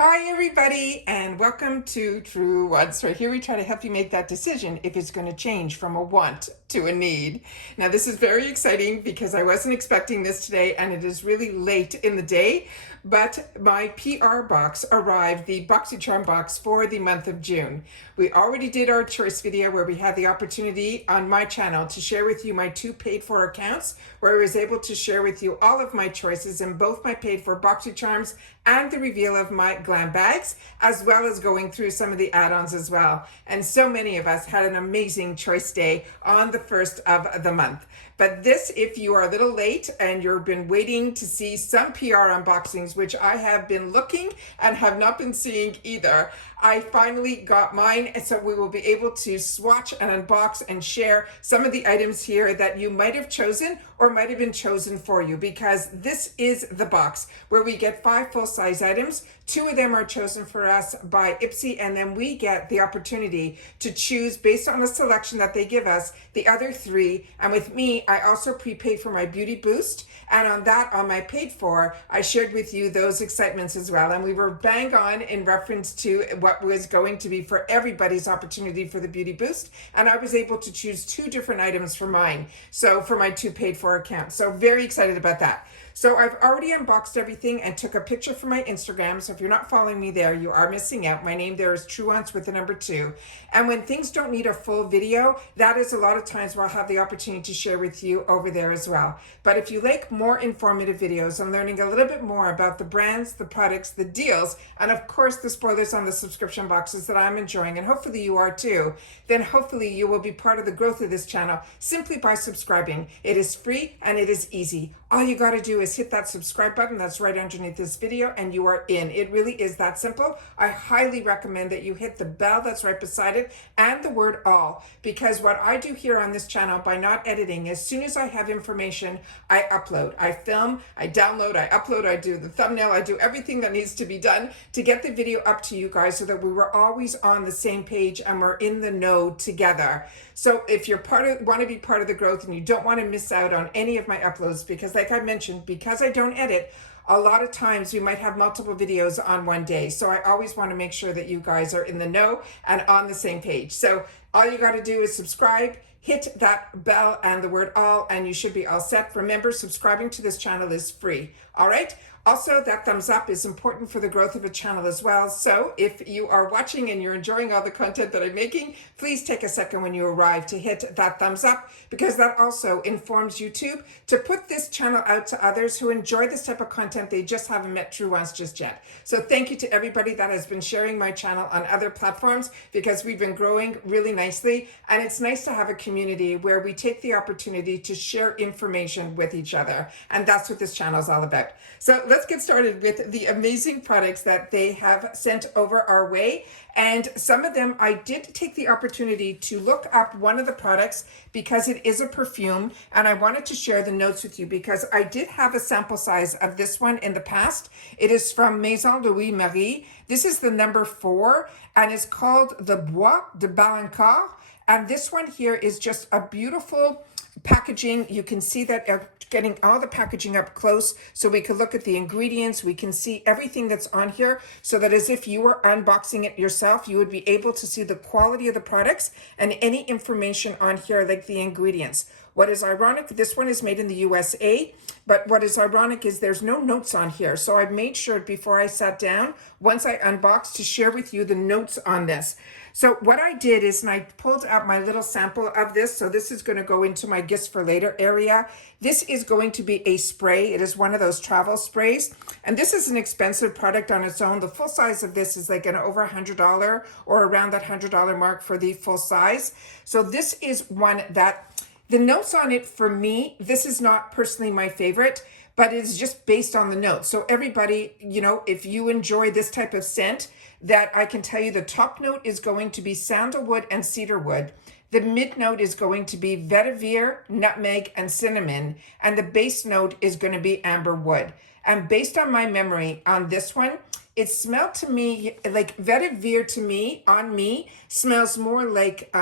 Hi everybody, and welcome to Truewants. Right here we try to help you make that decision if it's going to change from a want to a need. Now this is very exciting because I wasn't expecting this today and it is really late in the day, but my PR box arrived, the Boxycharm box for the month of June. We already did our choice video where we had the opportunity on my channel to share with you my 2 paid for accounts, where I was able to share with you all of my choices in both my paid for Boxycharms and the reveal of my glam bags, as well as going through some of the add-ons as well. And so many of us had an amazing choice day on the first of the month. But this, if you are a little late and you've been waiting to see some PR unboxings, which I have been looking and have not been seeing either, I finally got mine. And so we will be able to swatch and unbox and share some of the items here that you might have chosen or might have been chosen for you, because this is the box where we get 5 full-size items. 2 of them are chosen for us by IPSY, and then we get the opportunity to choose based on the selection that they give us, the other 3. And with me, I also prepaid for my beauty boost. And on that, on my paid for, I shared with you those excitements as well. And we were bang on in reference to what was going to be for everybody's opportunity for the beauty boost. And I was able to choose 2 different items for mine. So for my 2 paid for accounts. So very excited about that. So I've already unboxed everything and took a picture for my Instagram. So if you're not following me there, you are missing out. My name there is Truewants with the number 2. And when things don't need a full video, that is a lot of times where I'll have the opportunity to share with you over there as well. But if you like more informative videos and learning a little bit more about the brands, the products, the deals, and of course the spoilers on the subscription boxes that I'm enjoying, and hopefully you are too, then hopefully you will be part of the growth of this channel simply by subscribing. It is free and it is easy. All you got to do is hit that subscribe button that's right underneath this video and you are in. It really is that simple. I highly recommend that you hit the bell that's right beside it and the word all, because what I do here on this channel by not editing, as soon as I have information, I upload, I film, I download, I upload, I do the thumbnail, I do everything that needs to be done to get the video up to you guys so that we were always on the same page and we're in the know together. So if you're want to be part of the growth and you don't want to miss out on any of my uploads, because like I mentioned, because I don't edit, a lot of times we might have multiple videos on one day. So I always want to make sure that you guys are in the know and on the same page. So all you got to do is subscribe, hit that bell and the word all, and you should be all set. Remember, subscribing to this channel is free. All right. Also, that thumbs up is important for the growth of a channel as well. So if you are watching and you're enjoying all the content that I'm making, please take a second when you arrive to hit that thumbs up, because that also informs YouTube to put this channel out to others who enjoy this type of content. They just haven't met Truewants just yet. So thank you to everybody that has been sharing my channel on other platforms, because we've been growing really nicely. And it's nice to have a community where we take the opportunity to share information with each other. And that's what this channel is all about. So let's get started with the amazing products that they have sent over our way. And some of them, I did take the opportunity to look up one of the products because it is a perfume, and I wanted to share the notes with you because I did have a sample size of this one in the past. It is from Maison Louis Marie. This is the number 4, and it's called the Bois de Balancourt. And this one here is just a beautiful packaging. You can see that getting all the packaging up close so we can look at the ingredients. We can see everything that's on here, so that as if you were unboxing it yourself, you would be able to see the quality of the products and any information on here, like the ingredients. What is ironic, this one is made in the USA, but what is ironic is there's no notes on here. So I made sure before I sat down, once I unboxed, to share with you the notes on this. So what I did is, and I pulled out my little sample of this. So this is going to go into my gifts for later area. This is going to be a spray. It is one of those travel sprays. And this is an expensive product on its own. The full size of this is like an over $100 or around that $100 mark for the full size. So this is one that the notes on it, for me, this is not personally my favorite, but it's just based on the notes. So everybody, you know, if you enjoy this type of scent, that I can tell you the top note is going to be sandalwood and cedarwood. The mid note is going to be vetiver, nutmeg, and cinnamon. And the base note is going to be amber wood. And based on my memory on this one, it smelled to me like vetiver to me, on me, smells more like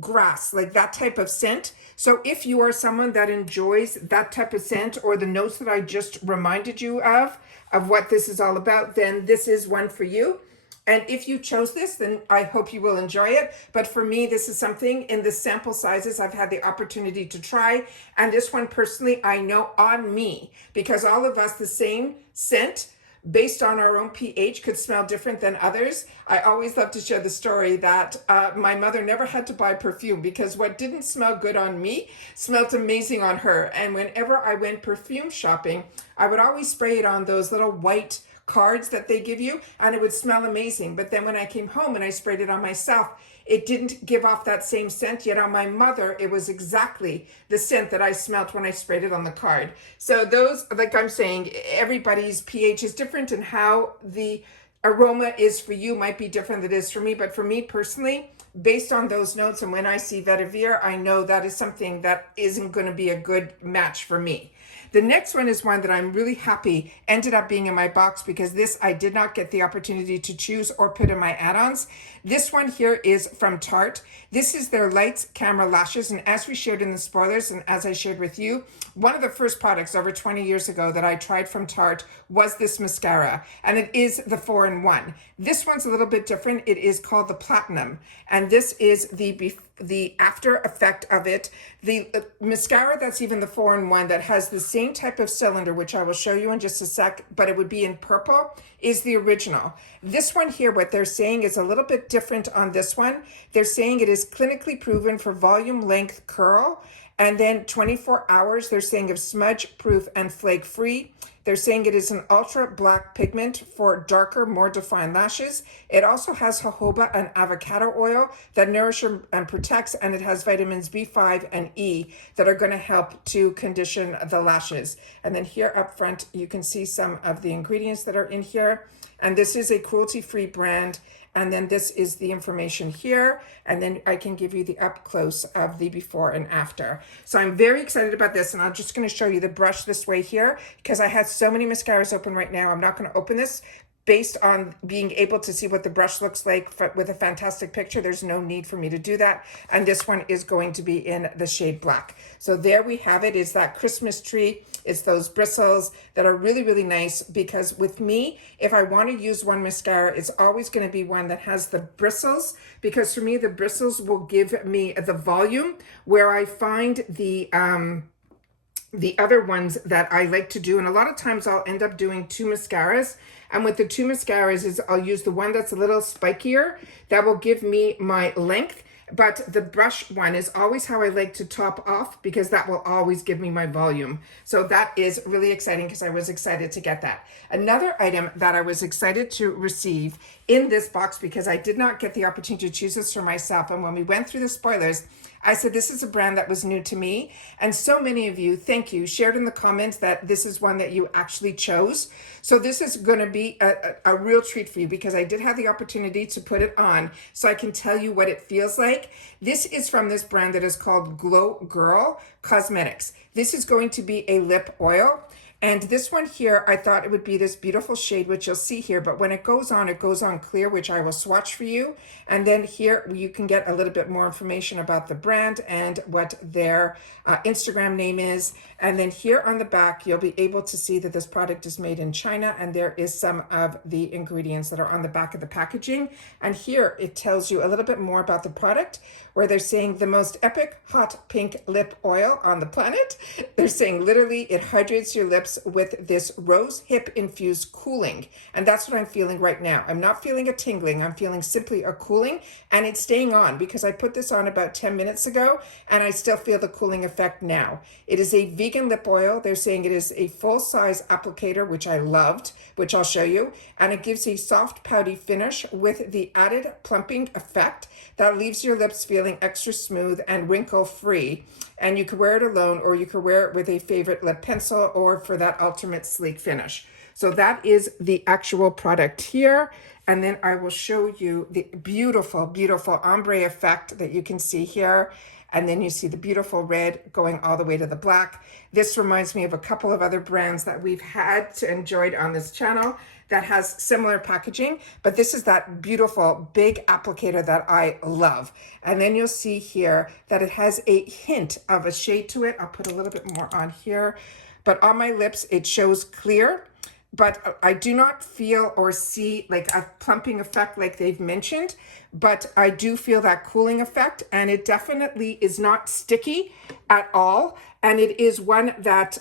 grass, like that type of scent. So if you are someone that enjoys that type of scent or the notes that I just reminded you of what this is all about, then this is one for you. And if you chose this, then I hope you will enjoy it. But for me, this is something in the sample sizes I've had the opportunity to try. And this one personally, I know on me, because all of us, the same scent based on our own pH could smell different than others. I always love to share the story that my mother never had to buy perfume because what didn't smell good on me smelled amazing on her. And whenever I went perfume shopping, I would always spray it on those little white cards that they give you, and it would smell amazing. But then when I came home and I sprayed it on myself, it didn't give off that same scent. Yet on my mother, it was exactly the scent that I smelt when I sprayed it on the card. So those, like I'm saying, everybody's pH is different, and how the aroma is for you might be different than it is for me. But for me personally, based on those notes, and when I see vetiver, I know that is something that isn't going to be a good match for me. The next one is one that I'm really happy ended up being in my box, because this I did not get the opportunity to choose or put in my add-ons. This one here is from Tarte. This is their Lights Camera Lashes, and as we shared in the spoilers and as I shared with you, one of the first products over 20 years ago that I tried from Tarte was this mascara, and it is the 4-in-1. This one's a little bit different. It is called the Platinum, and this is the after effect of it. The mascara that's even the 4-in-1 that has the same type of cylinder, which I will show you in just a sec, but it would be in purple, is the original. This one here, what they're saying is a little bit different on this one. They're saying it is clinically proven for volume, length, curl, and then 24 hours, they're saying of smudge proof and flake free. They're saying it is an ultra black pigment for darker, more defined lashes. It also has jojoba and avocado oil that nourishes and protects, and it has vitamins B5 and E that are going to help to condition the lashes. And then here up front, you can see some of the ingredients that are in here. And this is a cruelty-free brand. And then this is the information here. And then I can give you the up close of the before and after. So I'm very excited about this. And I'm just going to show you the brush this way here, because I had so many mascaras open right now. I'm not going to open this based on being able to see what the brush looks like with a fantastic picture. There's no need for me to do that. And this one is going to be in the shade black. So there we have it. It's that Christmas tree. It's those bristles that are really, really nice, because with me, if I want to use one mascara, it's always going to be one that has the bristles, because for me, the bristles will give me the volume, where I find the other ones that I like to do, and a lot of times I'll end up doing two mascaras. And with the two mascaras is I'll use the one that's a little spikier, that will give me my length. But the brush one is always how I like to top off, because that will always give me my volume. So that is really exciting, because I was excited to get that. Another item that I was excited to receive in this box, because I did not get the opportunity to choose this for myself. And when we went through the spoilers, I said, this is a brand that was new to me. And so many of you, thank you, shared in the comments that this is one that you actually chose. So this is going to be a real treat for you, because I did have the opportunity to put it on so I can tell you what it feels like. This is from this brand that is called Glogirl Cosmetics. This is going to be a lip oil. And this one here, I thought it would be this beautiful shade, which you'll see here. But when it goes on clear, which I will swatch for you. And then here you can get a little bit more information about the brand and what their Instagram name is. And then here on the back, you'll be able to see that this product is made in China. And there is some of the ingredients that are on the back of the packaging. And here it tells you a little bit more about the product, where they're saying the most epic hot pink lip oil on the planet. They're saying literally it hydrates your lips with this rose hip infused cooling. And that's what I'm feeling right now. I'm not feeling a tingling. I'm feeling simply a cooling, and it's staying on, because I put this on about 10 minutes ago and I still feel the cooling effect now. It is a vegan lip oil. They're saying it is a full size applicator, which I loved, which I'll show you. And it gives a soft pouty finish with the added plumping effect that leaves your lips feeling extra smooth and wrinkle free. And you could wear it alone, or you could wear it with a favorite lip pencil, or for that ultimate sleek finish. So that is the actual product here. And then I will show you the beautiful, beautiful ombre effect that you can see here. And then you see the beautiful red going all the way to the black. This reminds me of a couple of other brands that we've had enjoyed on this channel. that has similar packaging, but this is that beautiful big applicator that I love. And then you'll see here that it has a hint of a shade to it. I'll put a little bit more on here, but on my lips, it shows clear, but I do not feel or see like a plumping effect like they've mentioned, but I do feel that cooling effect, and it definitely is not sticky at all. And it is one that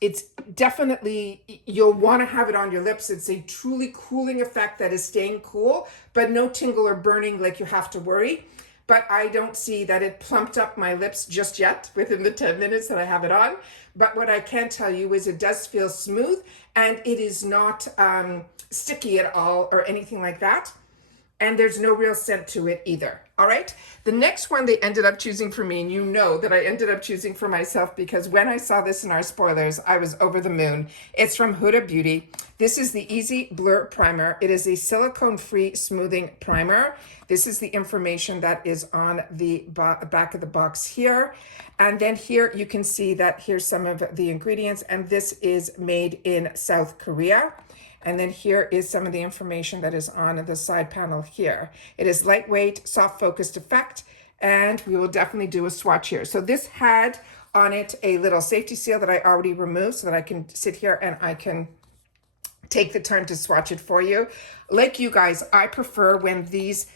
it's definitely, you'll want to have it on your lips. It's a truly cooling effect that is staying cool, but no tingle or burning like you have to worry. But I don't see that it plumped up my lips just yet within the 10 minutes that I have it on. But what I can tell you is it does feel smooth, and it is not sticky at all or anything like that. And there's no real scent to it either. All right. The next one they ended up choosing for me, and you know that I ended up choosing for myself because when I saw this in our spoilers, I was over the moon. It's from Huda Beauty. This is the Easy Blur Primer. It is a silicone-free smoothing primer. This is the information that is on the back of the box here. And then here you can see that here's some of the ingredients, and this is made in South Korea. And then here is some of the information that is on the side panel here. It is lightweight, soft focused effect, and we will definitely do a swatch here. So this had on it a little safety seal that I already removed so that I can sit here and I can take the time to swatch it for you. Like you guys, I prefer when these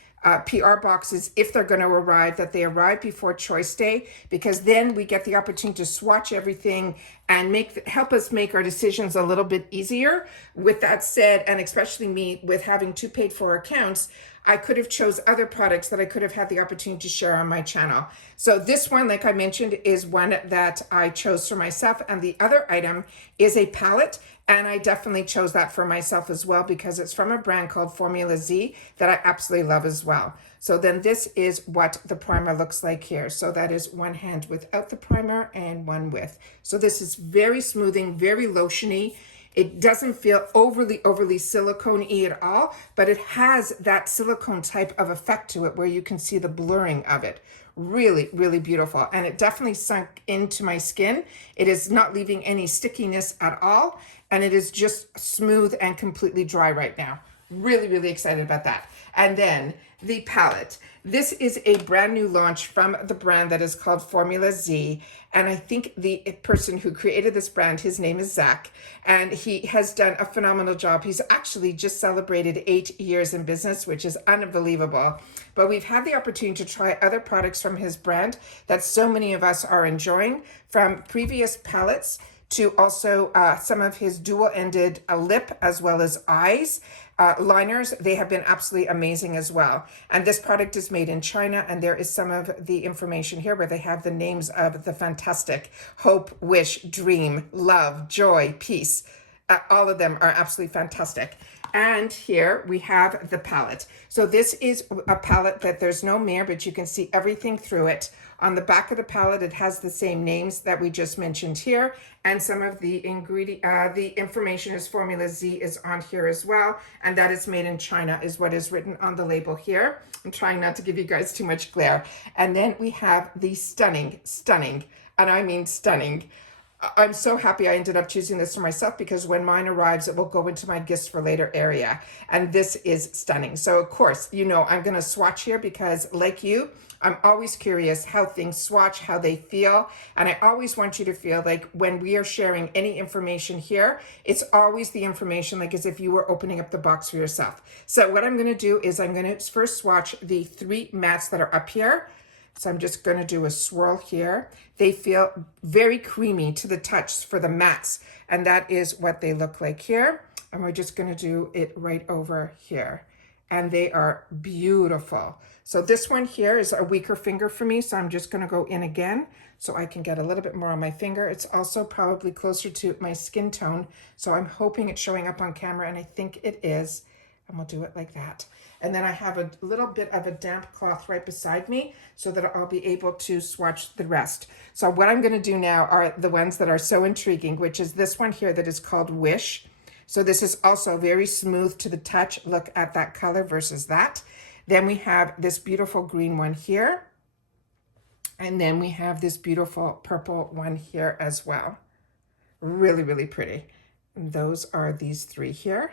PR boxes, if they're going to arrive, that they arrive before choice day, because then we get the opportunity to swatch everything and help us make our decisions a little bit easier. With that said, and especially me with having two paid for accounts, I could have chose other products that I could have had the opportunity to share on my channel. So this one, like I mentioned, is one that I chose for myself. And the other item is a palette. And I definitely chose that for myself as well because it's from a brand called Formula Z that I absolutely love as well. So then this is what the primer looks like here. So that is one hand without the primer and one with. So this is very smoothing, very lotiony. It doesn't feel overly silicone-y at all, but it has that silicone type of effect to it where you can see the blurring of it. Really, really beautiful. And it definitely sunk into my skin. It is not leaving any stickiness at all. And it is just smooth and completely dry right now. Really, really excited about that. And then the palette. This is a brand new launch from the brand that is called Formula Z. And I think the person who created this brand, his name is Zach, and he has done a phenomenal job. He's actually just celebrated 8 years in business, which is unbelievable. But we've had the opportunity to try other products from his brand that so many of us are enjoying, from previous palettes to also some of his dual-ended lip as well as eyes liners. They have been absolutely amazing as well. And this product is made in China, and there is some of the information here where they have the names of the fantastic hope, wish, dream, love, joy, peace. All of them are absolutely fantastic. And here we have the palette. So this is a palette that there's no mirror, but you can see everything through it. On the back of the palette, it has the same names that we just mentioned here, and some of the the information is Formula Z is on here as well, and that is made in China is what is written on the label here. I'm trying not to give you guys too much glare. And then we have the stunning, and I mean stunning. I'm so happy I ended up choosing this for myself because when mine arrives, it will go into my gifts for later area. And this is stunning. So of course, you know, I'm going to swatch here because like you, I'm always curious how things swatch, how they feel. And I always want you to feel like when we are sharing any information here, it's always the information like as if you were opening up the box for yourself. So what I'm going to do is I'm going to first swatch the 3 mattes that are up here. So I'm just going to do a swirl here. They feel very creamy to the touch for the mattes. And that is what they look like here. And we're just going to do it right over here. And they are beautiful. So this one here is a weaker finger for me. So I'm just going to go in again so I can get a little bit more on my finger. It's also probably closer to my skin tone. So I'm hoping it's showing up on camera, and I think it is. And we'll do it like that. And then I have a little bit of a damp cloth right beside me so that I'll be able to swatch the rest. So what I'm going to do now are the ones that are so intriguing, which is this one here that is called Wish. So this is also very smooth to the touch. Look at that color versus that. Then we have this beautiful green one here. And then we have this beautiful purple one here as well. Really, really pretty. And those are these 3 here.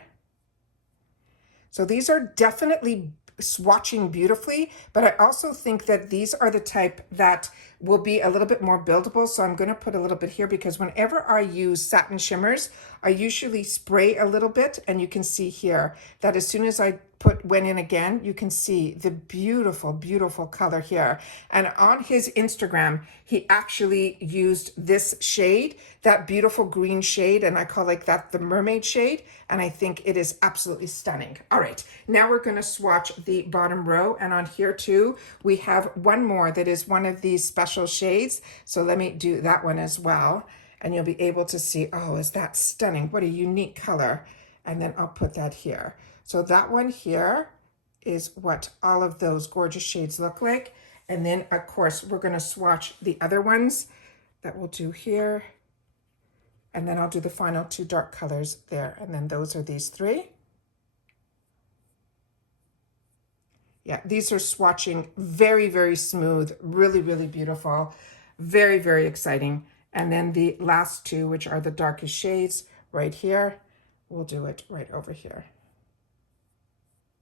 So these are definitely swatching beautifully, but I also think that these are the type that will be a little bit more buildable. So I'm going to put a little bit here because whenever I use satin shimmers, I usually spray a little bit, and you can see here that as soon as I went in again, you can see the beautiful, beautiful color here. And on his Instagram, he actually used this shade, that beautiful green shade, and I call like that the mermaid shade. And I think it is absolutely stunning. All right, now we're gonna swatch the bottom row. And on here too, we have one more that is one of these special shades. So let me do that one as well. And you'll be able to see, oh, is that stunning? What a unique color. And then I'll put that here. So that one here is what all of those gorgeous shades look like. And then of course, we're gonna swatch the other ones that we'll do here. And then I'll do the final two dark colors there. And then those are these three. Yeah, these are swatching very, very smooth, really, really beautiful, very, very exciting. And then the last two, which are the darkest shades right here, we'll do it right over here.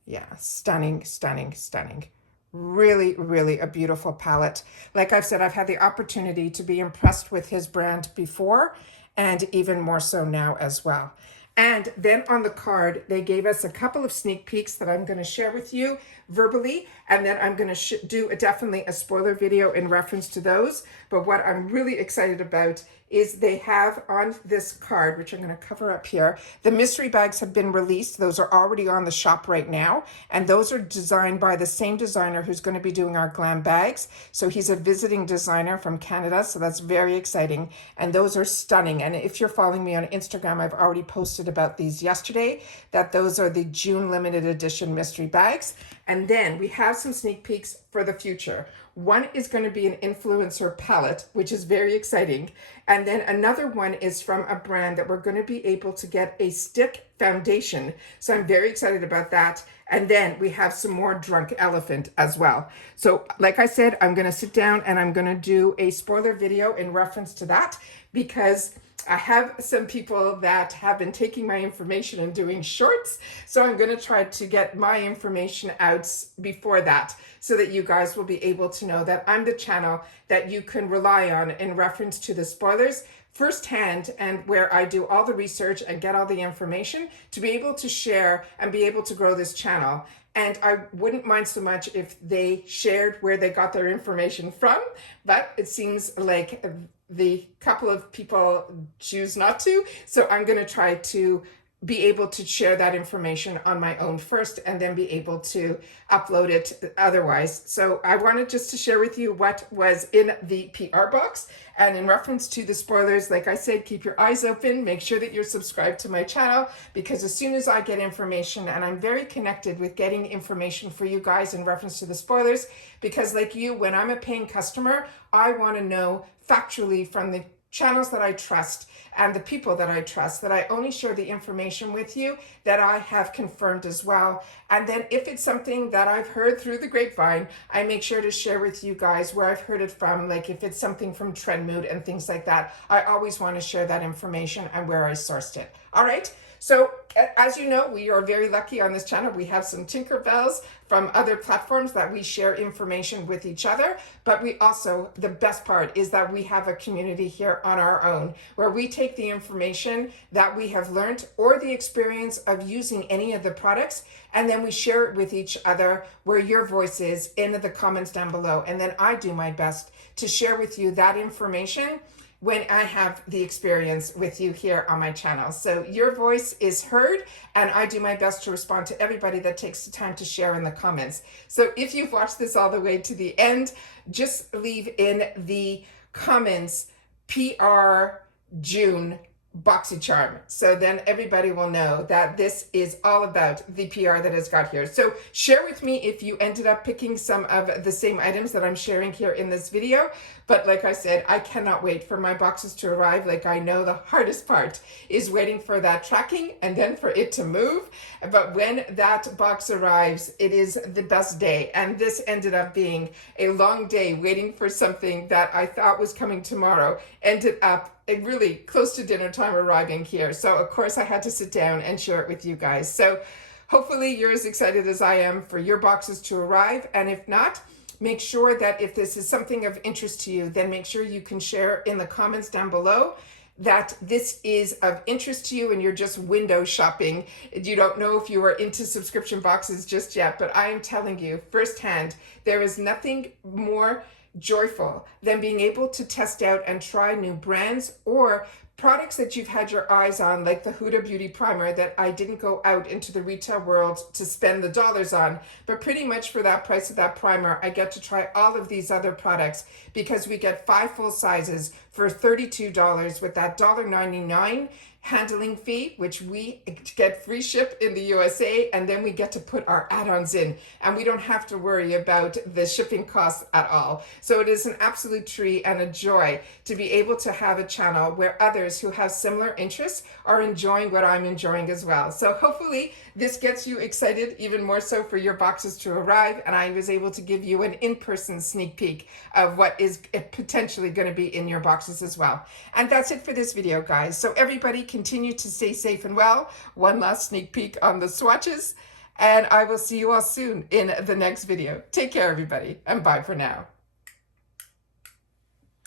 Yeah, stunning, stunning, stunning. Really, really a beautiful palette. Like I've said, I've had the opportunity to be impressed with his brand before, and even more so now as well. And then on the card, they gave us a couple of sneak peeks that I'm going to share with you verbally, and then I'm going to do definitely a spoiler video in reference to those. But what I'm really excited about is they have on this card, which I'm going to cover up here, the mystery bags have been released. Those are already on the shop right now. And those are designed by the same designer who's going to be doing our glam bags. So he's a visiting designer from Canada. So that's very exciting. And those are stunning. And if you're following me on Instagram, I've already posted about these yesterday, that those are the June limited edition mystery bags. And then we have some sneak peeks for the future. One is going to be an influencer palette, which is very exciting. And then another one is from a brand that we're going to be able to get a stick foundation. So I'm very excited about that. And then we have some more Drunk Elephant as well. So like I said, I'm going to sit down and I'm going to do a spoiler video in reference to that, because I have some people that have been taking my information and doing shorts. So I'm going to try to get my information out before that, so that you guys will be able to know that I'm the channel that you can rely on in reference to the spoilers firsthand, and where I do all the research and get all the information to be able to share and be able to grow this channel. And I wouldn't mind so much if they shared where they got their information from, but it seems like the couple of people choose not to. So I'm going to try to be able to share that information on my own first, and then be able to upload it otherwise. So I wanted just to share with you what was in the PR box. And in reference to the spoilers, like I said, keep your eyes open, make sure that you're subscribed to my channel, because as soon as I get information, and I'm very connected with getting information for you guys in reference to the spoilers, because like you, when I'm a paying customer, I want to know factually from the channels that I trust and the people that I trust, that I only share the information with you that I have confirmed as well. And then if it's something that I've heard through the grapevine, I make sure to share with you guys where I've heard it from. Like if it's something from Trend Mood and things like that, I always want to share that information and where I sourced it. All right. So as you know, we are very lucky on this channel. We have some Tinkerbells from other platforms that we share information with each other. But we also, the best part is that we have a community here on our own, where we take the information that we have learned or the experience of using any of the products, and then we share it with each other, where your voice is in the comments down below. And then I do my best to share with you that information when I have the experience with you here on my channel. So your voice is heard, and I do my best to respond to everybody that takes the time to share in the comments. So if you've watched this all the way to the end, just leave in the comments PR June Boxycharm. So then everybody will know that this is all about the PR that has got here. So share with me if you ended up picking some of the same items that I'm sharing here in this video. But like I said, I cannot wait for my boxes to arrive. Like I know the hardest part is waiting for that tracking and then for it to move. But when that box arrives, it is the best day. And this ended up being a long day waiting for something that I thought was coming tomorrow. Ended up really close to dinner time arriving here. So of course I had to sit down and share it with you guys. So hopefully you're as excited as I am for your boxes to arrive. And if not, make sure that if this is something of interest to you, then make sure you can share in the comments down below that this is of interest to you and you're just window shopping. You don't know if you are into subscription boxes just yet, but I am telling you firsthand, there is nothing more joyful than being able to test out and try new brands or products that you've had your eyes on, like the Huda Beauty primer that I didn't go out into the retail world to spend the dollars on, but pretty much for that price of that primer, I get to try all of these other products because we get 5 full sizes for $32 with that $1.99 handling fee, which we get free ship in the USA, and then we get to put our add-ons in and we don't have to worry about the shipping costs at all. So it is an absolute treat and a joy to be able to have a channel where others who have similar interests are enjoying what I'm enjoying as well. So hopefully this gets you excited even more so for your boxes to arrive, and I was able to give you an in-person sneak peek of what is potentially going to be in your boxes as well. And that's it for this video, guys. So everybody continue to stay safe and well. One last sneak peek on the swatches, and I will see you all soon in the next video. Take care, everybody, and bye for now.